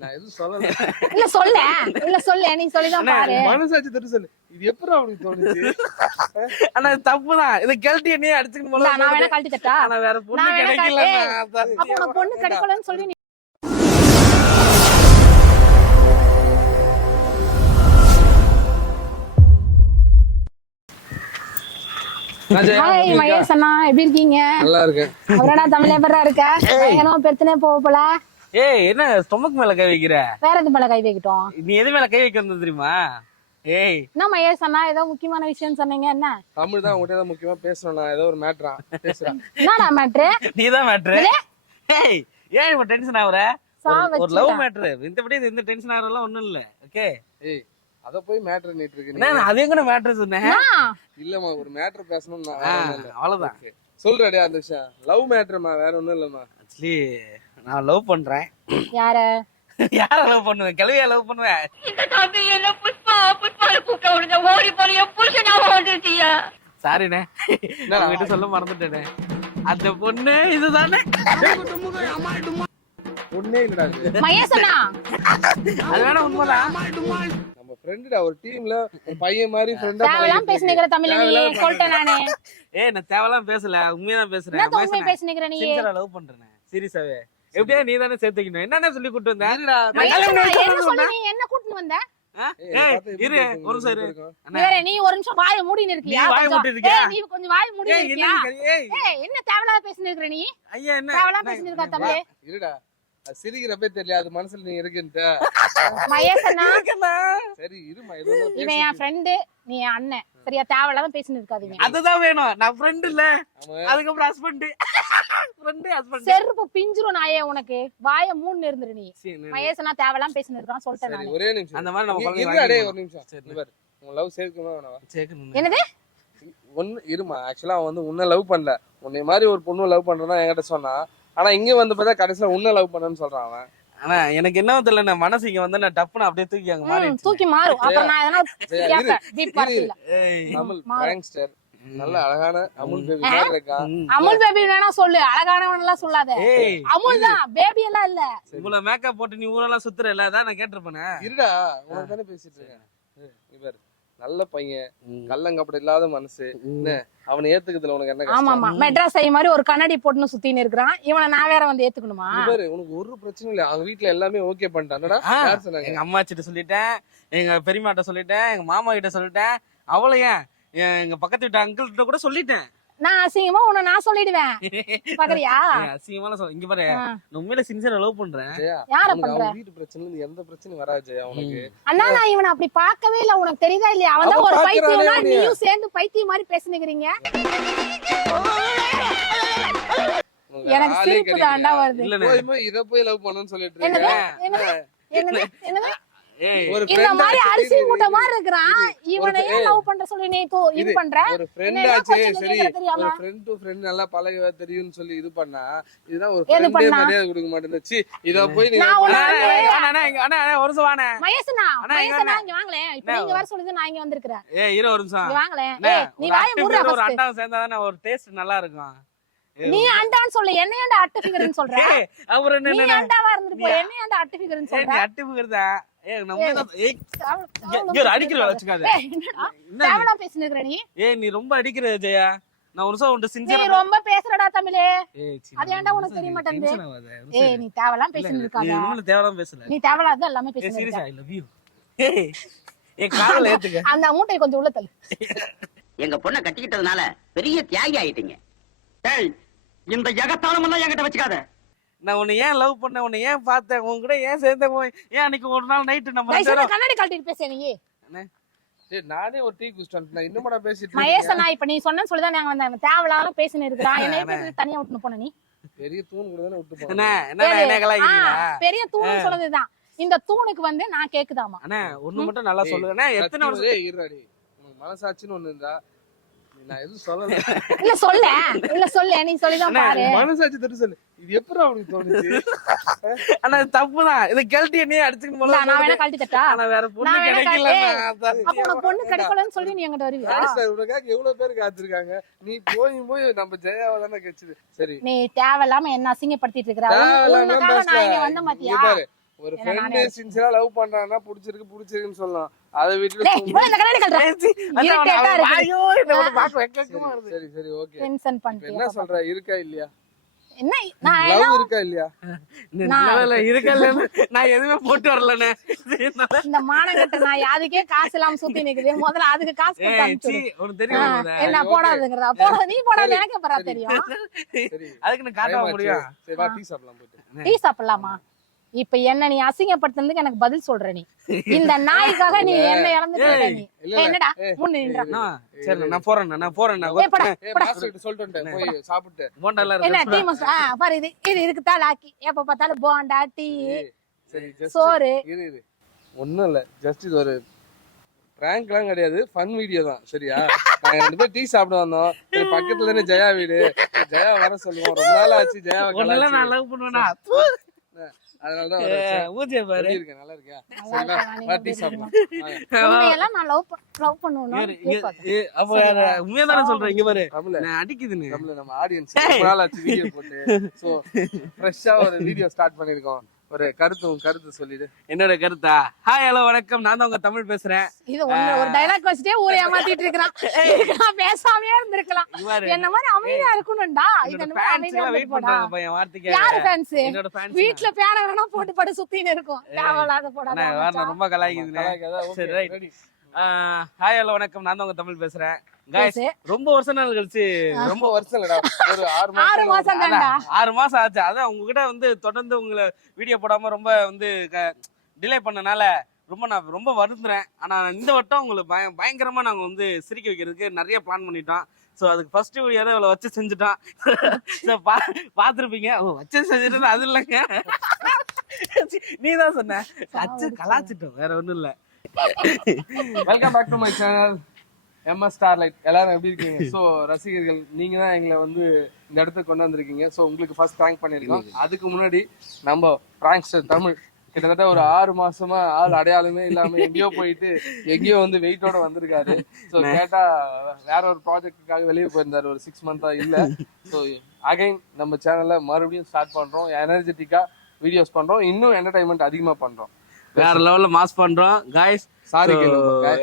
நான் எதுவும் சொல்லல. இல்ல சொல்ல. இல்ல சொல்ல. நீ சொல்லிதான் பாரு. மனசாட்சி தட்டு சொல்லு. இது எப்படி அவனுக்கு தோணுச்சு? ஆனா தப்புதான். இதை கழட்டி என்னையே அடிச்சுக்கணும் நான் வேணா கழட்டி தட்டா வேற பொண்ணு கிடைக்கல ஏய், அப்ப உனக்கு பொண்ணு கிடைக்கலன்னு சொல்லி நீ ஹாய் மகேஷ் அண்ணா. எப்படி இருக்கீங்க? நல்லா இருக்கேன். அவரடா தமிழ் எப்படா இருக்க? பயங்கரமா பெருத்தனே போக போல. ஏய் என்ன ஸ்டொமக் மேல கை வைக்கிற? வேற எது மேல கை வைக்கட்டும்? நீ எது மேல கை வைக்க வந்தது தெரியுமா? ஏய். என்ன மகேஷ் அண்ணா ஏதோ முக்கியமான விஷயம் சொன்னீங்க என்ன? தமிழ் தான் உங்கள்கிட்ட தான் முக்கியமா பேசணும் நான் ஏதோ ஒரு மேட்ரா பேசுறேன் என்னடா மேட்ரு நீ தான் மேட்ரு ஏய் ஏன் இப்ப டென்ஷன் ஆகுற? ஒரு-. லவ் மேட்ரு இந்தபடி இந்த டென்ஷன் ஆகுறதுலாம் ஒண்ணும் இல்ல. ஓகே ஏய் அத போய் மேட்ரு நீட்டு இருக்கு அது எங்கட மேட்ரு சொன்னேன். இல்லம்மா ஒரு மேட்ரு ஒண்ணும் இல்ல. அவ்வளவுதான். சொல்றடே அந்த விஷயம் லவ் மேட்ருமா வேற ஒண்ணும் இல்லம்மா. ஆக்சுவலி நான் லவ் பண்றேன். யார? யார லவ் பண்ணுவேன்? கிளவியா லவ் பண்ணுவேன். என்ன புஷ்பா புஷ்பால கூப்பிட்ட உடனே ஓடி போறிய புருஷனா வந்துட்டியா சாரிண்ணே உங்ககிட்ட சொல்ல மறந்துட்டேனே. அந்த பொண்ணு இதுதானே? ஒண்ணே இல்லடா அண்ணா அது வேணா உண்மைதான். நம்ம ஃப்ரெண்டுடா ஒரு டீம்ல ஒரு பையன் மாதிரி ஃப்ரெண்டா தேவையெல்லாம் பேசினுக்கிற தமிழ் நீ. சொல்லிட்டேன் நானு. ஏய் நான் தேவலாம் பேசல. உண்மையா பேசுறேன். பேசினுக்கிற நீ? சின்சரா லவ் பண்றேன். சீரியஸாவே? எப்படியா நீ தானே சேர்த்துக்கணும் என்னென்ன சொல்லி கூட்டு வந்த என்ன பண்ணி சொல்லி நீ? என்ன கூட்டிட்டு வந்த? இரு ஒரு நிமிஷம் நீ ஒரு நிமிஷம் வாய மூடின்னு இருக்கியா? வாய. மூடி இருக்கியா? நீ கொஞ்சம் வாய மூடி ஏய் என்ன இருக்கியா என்ன தேவையில்லாத பேசினிருக்கிற நீ? ஐயா என்ன? தம்பி? இருடா. அது சிரிக்கிறப்பே தெரியல அது மனசுல நீ இருக்குன்ட்டு. மகேஷ் அண்ணா. சரி இருமா இது ஒண்ணு இவன் என் ஃப்ரெண்டு நீ என் அண்ணன். சரியா? தேவையில்லாம பேசினு இருக்காதீங்க. அதுதான் வேணும். நான் ஃப்ரெண்ட் இல்ல. அதுக்கப்புறம் ஹஸ்பண்ட் ஃப்ரெண்டு ஹஸ்பண்ட் செருப்பு பிஞ்சிரும் நாயே உனக்கு. வாய மூணு இருந்துரு நீ. அண்ணா தேவையில்லாம பேசினு இருக்கான் சொல்லிட்டேன் நானு. ஒரே நிமிஷம். அந்த மாதிரி நம்ம வாங்கிக்கணும். ஒரு நிமிஷம். சரி. உன் லவ் சேர்க்குமா வேணாவா? சேர்க்கணும். என்னது? ஒன்னு இருமா ஆக்சுவலா அவன் வந்து உன்னை லவ் பண்ணல. உன்னை மாதிரி ஒரு பொண்ணு லவ் பண்றதா என்கிட்ட சொன்னான் ஆனா இங்க வந்து பார்த்தா கடைசியில உன்னை லவ் பண்ணேன்னு சொல்றான் அவன். ஆனா எனக்கு என்ன தெரியல நான் மனசு இங்க வந்து நான் டப்புன்னு அப்படியே தூக்கி அங்க ம், மாறிடுச்சு தூக்கி மாறும். அப்புறம் நான் எதனா பீட் பார்ட்டில அமுல். பிராங்க்ஸ்டர் நல்ல அழகான அமுல் பேபி மாதிரி இருக்கான். அமுல் பேபி வேணா சொல்லு. அழகானவன் எல்லாம் சொல்லாத அமுல் தான். பேபி எல்லாம் இல்ல. இவ்வளவு மேக்கப் போட்டு நீ ஊரெல்லாம் சுத்துற இல்ல அதான் நான் கேட்டிருப்பேனே. இருடா உனக்கு தானே பேசிட்டு இருக்கேன். நல்ல பையன் கள்ளங்கப்படம் இல்லாத மனசு. என்ன? அவனை ஏத்துக்கிறதுல உனக்கு என்ன ஆமா ஆமா மெட்ராஸ் ஐ மாதிரி ஒரு கண்ணாடி போட்டுன்னு சுத்தின்னு இருக்கிறான். இவனை நான் வேற வந்து ஏத்துக்கணுமா? இவரு உனக்கு ஒரு பிரச்சனை இல்ல. அவங்க வீட்ல எல்லாமே ஓகே பண்ணிட்டான்டா ஆ, யார் சொன்னாங்க? எங்க அம்மாச்சிட்ட சொல்லிட்டேன். எங்க பெரியமாட்ட சொல்லிட்டேன். எங்க மாமா கிட்ட சொல்லிட்டேன். அவளை ஏன்? எங்க பக்கத்து வீட்டு அங்கிள் கிட்ட கூட சொல்லிட்டேன். நான் அசிங்கமா உன்னை நான் சொல்லிடுவேன். பாக்குறியா? ஏய், அசிங்கமாலாம் சொல்ல இங்க பாரு. உண்மையில சின்சியரா லவ் பண்றேன். யார பண்ற? வீட்டு பிரச்சனை எந்த பிரச்சனையும் வராது ஜெயா உனக்கு. அண்ணா நான் இவனை அப்படி பார்க்கவே இல்ல. உனக்கு தெரியுதா இல்லையா? அவன் தான் ஒரு பார்க்கறானே பைத்தியம் உன்னைய. நீயும் சேர்ந்து பைத்தியம் மாதிரி பேசினுக்கிறீங்க. எனக்கு சிரிப்பு? தாண்டா வருது. இத போய் லவ் பண்ணணும்னு சொல்லிட்டு என்னது இருக்க என்னது? என்னது? என்னது? ஏய். ஒரு இந்த மாதிரி அரிசி மூட்டை மாதிரி இருக்கிறான். இவனை ஒரு- ஏன் லவ் பண்ற சொல்லி நீ தூ- இது. பண்ற ஒரு ஃப்ரெண்ட் ஆச்சு சரி? ஒரு ஃப்ரெண்ட் டு ஃப்ரெண்ட் நல்லா பழகவா தெரியும்னு சொல்லி இது பண்ணா இதுதான் ஒரு ஃப்ரெண்டே? மரியாதை கொடுக்க மாட்டேங்குது இத போய் நீ அண்ணா, அண்ணா, ஒரு நிமிஷம் வாண்ணே. மகேசனா அண்ணா, இங்க வாங்களேன் இப்ப. நீங்க வர சொல்லுது நான் இங்க வந்திருக்கிறேன் ஏய், இரு ஒரு நிமிஷம். ஏய் நீ வாய அட்டை மூடுற பேர் ஒரு ஃபர்ஸ்ட் அண்டாவை சேர்ந்தாதானே ஒரு taste நல்லா இருக்கும். நீ அண்டான்னு சொல்ல என்ன ஏன்டா அட்டு ஃபிகர்னு சொல்ற? ஏய், அப்புறம் என்ன, நீ அண்டாவா இருந்துட்டு போ என்ன ஏன்டா அட்டு ஃபிகர்னு ஏய், சொல்ற? நீ அட்டை? ஏய், நான் உண்மைதான் ஏய், வச்சுக்காத. ஏய், என்னடா? என்ன? தேவலாம் பேசினுக்கிற நீ? ஏய், நீ ரொம்ப அடிக்கிற ஜெயா நான் ஒரு நிமிஷம் உன்கிட்ட நீ ரொம்ப பேசுறடா தமிழே. ஏய், அது ஏன்டா உனக்கு தெரிய நீ மாட்டேங்குது? ஏய் நீ தேவலாம் பேசினு நீ இருக்காத. உண்மையில தேவையில்லாம பேசல. நீ தேவலாத எல்லாமே ஏய், பேசினு இருக்க. I love you. ஏய், என் காதல ஏத்துக்க. அந்த மூட்டையை கொஞ்சம் உள்ள தள்ளு. எங்க பொண்ணை கட்டிக்கிட்டதுனால பெரிய தியாகி ஆயிட்டீங்க. டேய் இந்த எகத்தாளம் எல்லாம் என்கிட்ட வச்சுக்காத. நான் உன்னை ஏன் லவ் பண்ணேன்? உன்னை ஏன் பார்த்தேன்? உன் கூட ஏன் சேர்ந்தேன்? உன் ஏன் அன்னைக்கு ஒரு நாள் நைட்டு நம்ம கண்ணாடி கழட்டிட்டு பேச நீ டேய், நானே ஒரு டீ குடிச்சிட்டு நான் இன்னும் பேசிட்டு மகேஷ் அண்ணா இப்ப நீ சொன்னேன்னு சொல்லிதான் நாங்க வந்தேன். தேவலாம பேசினு இருக்கிறான் என்ன பேசி தனியா விட்டுன்னு போன நீ. பெரிய தூண் கூட தானே விட்டு போனேன். என்ன என்ன பெரிய தூண் சொன்னதுதான். இந்த தூணுக்கு வந்து நான் கேக்குதாமா அண்ணா ஒண்ணு மட்டும் நல்லா சொல்லுங்க எத்தனை வருஷம் இருடா உனக்கு மனசாட்சின்னு ஒண்ணு இருந்தா நான் இல்ல சொல்ல. இல்ல சொல்ல. நீ சொல்லிதான் பாரு. மனசாட்சி தட்டு சொல்லு. இது எப்படி அவனுக்கு தோணுச்சு? இது தப்புதான். இதை கழட்டி என்னையே போல இந்தா, நான் வேணா கழட்டி தட்டா? ஆனா வேற பொண்ணு கிடைக்கல. அப்ப உனக்கு பொண்ணு கிடைக்கலன்னு சொல்லி நீ எங்கிட்ட வருவியா? Gangster, உனக்காக எவ்வளவு பேர் காத்திருக்காங்க? நீ போய் போய் நம்ம ஜெயாவை தானே கெச்சுது சரி. நீ தேவையில்லாம என்ன அசிங்கப்படுத்திட்டு இருக்கிற? தேவையில்லாம உனக்காக நான் இங்க பேசல. வந்த மாத்தியா பாரு, ஒரு ஃப்ரெண்டு சின்சியரா லவ் பண்றான்னா புடிச்சிருக்கு புடிச்சிருக்குன்னு சொல்லலாம். அதை விட்டுட்டு இவ்வளவு இந்த கண்ணாடி கழட்டுறா. இருக்கு. ஐயோ இதை வந்து பார்க்க வெக்கமா வருது. சரி சரி ஓகே Tension என்ன பண்ணிட்டியா பாப்பா. சொல்ற இருக்கா இல்லையா? என்ன நான் லவ் இருக்கா இல்லையா? இந்த நான் போட்டு இதனால- இந்த மானங்கட்ட நான் அதுக்கே காசு இல்லாம சுத்தி நிக்குது. முதல்ல அதுக்கு காசு கொடுத்து அனுப்பிச்சு தெரியுமா? என்ன போடாதுங்கிறதா? போடாது நீ போடாது எனக்கு பரா. தெரியும். சரி அதுக்கு நான் ஆச்சு. முடியும் சரி வா டீ சாப்பிடலாம் போயிட்டு. டீ சாப்பிடலாமா? இப்ப என்ன நீ அசிங்கப்படுத்துனதுக்கு எனக்கு பதில் சொல்ற நீ. இந்த நாய்க்காக நீ என்ன இழந்துட்டு இருக்க நீ. என்னடா முன்னு நின்றா. சரி நான் போறேண்ணா நான். போய் சாப்பிட்டு. என்ன இருக்கு. டீ மஸ்ட் ஆ பாரு இது இது இதுக்கு தான் லாக்கி எப்ப பார்த்தாலும் போண்டா டீ சோறு. இரு இரு. ஒண்ணும் இல்ல ஜஸ்ட் இது ஒரு பிராங்க்லாம் கிடையாது ஃபன் வீடியோ தான் சரியா? நாங்க ரெண்டு பேரும் டீ சாப்பிட வந்தோம். சரி பக்கத்துல தானே ஜெயா வீடு. ஜெயா வர சொல்லுவோம். ரொம்ப நாள் ஆச்சு ஒன்னெல்லாம் நான். லவ் பண்ணுவேனா அதனால தான் வர வச்சேன். ஊஜிய பாரு. இருக்க நல்லா சாப்பிடலாம் நான் லவ் லவ் அப்ப உண்மையா தானே சொல்றேன் இங்க பாரு. நான் அடிக்குதுன்னு. நம்ம ஆடியன்ஸ் ரொம்ப நாள் ஆச்சு வீடியோ போட்டு. சோ ஃப்ரெஷ்ஷா ஒரு வீடியோ ஸ்டார்ட் பண்ணிருக்கோம் ஒரு கருத்து உன் கருத்து சொல்லிடு. என்னோட கருத்தா? ஹாய் ஹலோ வணக்கம். நான் தான் உங்க தமிழ் பேசுறேன். இது ஒரு டைலாக் வச்சுட்டே ஊரை ஏமாத்திட்டு இருக்கிறான். பேசாமே இருந்திருக்கலாம். என்ன மாதிரி அமைதியா இருக்கணும்டா? இது யாரு ஃபேன்ஸ் என்னோட ஃபேன்ஸ் வீட்ல பேன வேணா போட்டு படு சுத்தின்னு இருக்கும். தேவையில்லாத போடாத. ரொம்ப. ரெடி ஹாய் ஹலோ வணக்கம். நான் தான் உங்க தமிழ் பேசுறேன். ரொம்ப வருஷம் நாள் கழிச்சு ரொம்ப வருஷம் இல்லடா. ஒரு ஆறு மாசம் ஆறு மாசம் ஆச்சு. அதான் உங்ககிட்ட வந்து தொடர்ந்து உங்களை வீடியோ போடாம ரொம்ப வந்து டிலே பண்ணனால ரொம்ப நான் ரொம்ப வருந்துறேன். ஆனா இந்த வட்டம் உங்களுக்கு பய பயங்கரமா நாங்க வந்து சிரிக்க வைக்கிறதுக்கு நிறைய பிளான் பண்ணிட்டோம். ஸோ அதுக்கு ஃபர்ஸ்ட் வீடியோ இவ்வளோ வச்சு செஞ்சுட்டோம். ஸோ பா பார்த்துருப்பீங்க. வச்சு செஞ்சுட்டு அது இல்லைங்க. நீ தான் சொன்ன வச்சு கலாச்சிட்டோம். வேற ஒன்றும் இல்லை. Welcome back to my channel MS Starlight எல்லாரும் எப்படி இருக்கீங்க? சோ ரசிகர்கள் நீங்க தான் எங்களை வந்து இந்த இடத்துக்கு கொண்டு வந்திருக்கீங்க. சோ உங்களுக்கு ஃபர்ஸ்ட் தேங்க் பண்ணிருக்கோம் அதுக்கு முன்னாடி நம்ம பிராங்க்ஸ்டர் தமிழ். கிட்டத்தட்ட ஒரு ஆறு மாசமா ஆள் அடையாளமே இல்லாம எங்கேயோ போயிட்டு எங்கேயோ வந்து வெயிட்டோட வந்திருக்காரு. சோ கேட்டா வேற ஒரு ப்ராஜெக்ட்டுக்காக வெளியே போயிருந்தாரு. ஒரு சிக்ஸ் மந்தா இல்ல. சோ அகைன் நம்ம சேனல்ல மறுபடியும் ஸ்டார்ட் பண்றோம். எனர்ஜெட்டிக்கா வீடியோஸ் பண்றோம். இன்னும் என்டர்டைன்மெண்ட் அதிகமா பண்றோம். வேற லெவல்ல மாஸ் பண்றோம். காய்ஸ் சாரி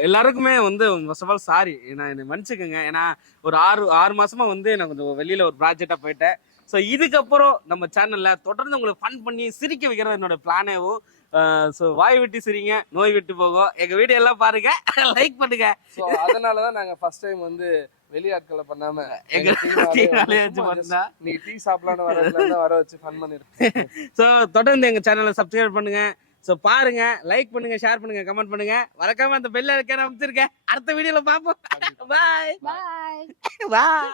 எல்லாருக்குமே வந்து ஃபர்ஸ்ட் ஆஃப் ஆல் சாரி நான் என்னை மன்னிச்சுக்கோங்க. ஏன்னா ஒரு ஆறு ஆறு மாசமா வந்து நான் கொஞ்சம் வெளியில ஒரு ப்ராஜெக்டா போயிட்டேன். ஸோ இதுக்கப்புறம் நம்ம சேனல்ல தொடர்ந்து உங்களுக்கு ஃபன் பண்ணி சிரிக்க வைக்கிறது என்னோட பிளானேவும் ஸோ வாய் விட்டு சிரிங்க நோய் விட்டு போகும். எங்க வீடியோ எல்லாம் பாருங்க. லைக் பண்ணுங்க. சோ அதனாலதான் நாங்க ஃபர்ஸ்ட் டைம் வந்து வெளியாட்களை பண்ணாம எங்க. நீ டீ சாப்பிடலாம்னு வரதுல வர வச்சு ஃபன் பண்ணிருக்கோம் ஸோ தொடர்ந்து எங்க சேனலை சப்ஸ்கிரைப் பண்ணுங்க. ஸோ பாருங்க லைக் பண்ணுங்க ஷேர் பண்ணுங்க கமெண்ட் பண்ணுங்க. மறக்காம அந்த பெல்ல இருக்க அமைச்சிருக்கேன் அடுத்த வீடியோல பார்ப்போம் பாய் பாய் பாய்